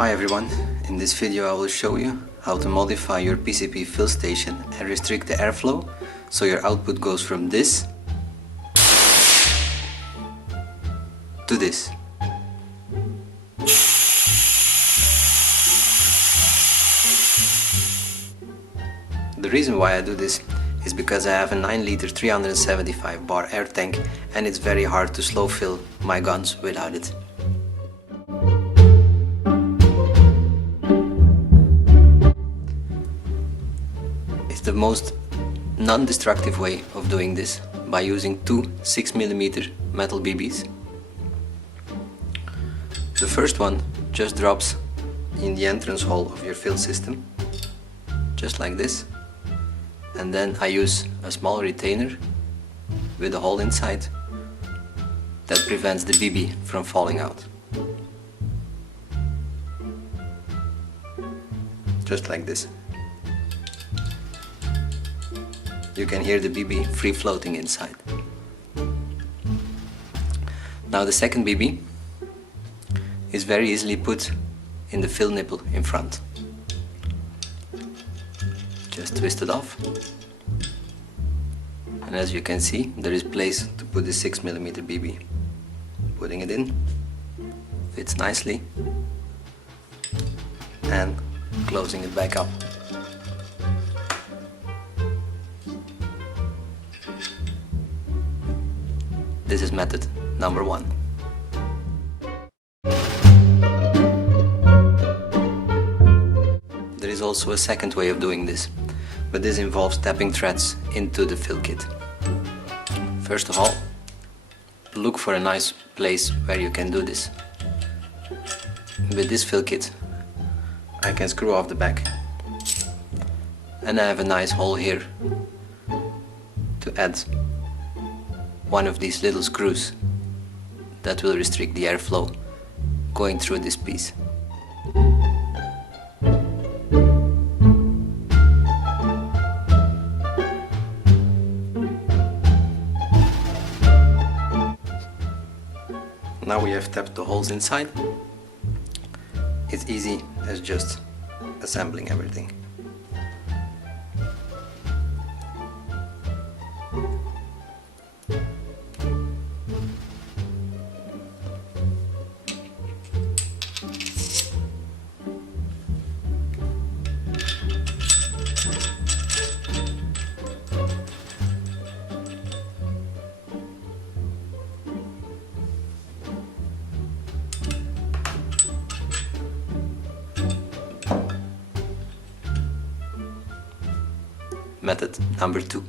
Hi everyone, in this video I will show you how to modify your PCP fill station and restrict the airflow so your output goes from this to this. The reason why I do this is because I have a 9 liter 375 bar air tank and it's very hard to slow fill my guns without it. It's the most non-destructive way of doing this by using two 6mm metal BBs. The first one just drops in the entrance hole of your fill system, just like this. And then I use a small retainer with a hole inside that prevents the BB from falling out. Just like this. You can hear the BB free floating inside. Now the second BB is very easily put in the fill nipple in front. Just twist it off, and as you can see there is place to put the 6mm BB. Putting it in, fits nicely, and closing it back up. This is method number 1. There is also a second way of doing this, but this involves tapping threads into the fill kit. First of all, look for a nice place where you can do this. With this fill kit, I can screw off the back, and I have a nice hole here to add one of these little screws that will restrict the airflow going through this piece. Now we have tapped the holes inside. It's easy as just assembling everything. Method number 2.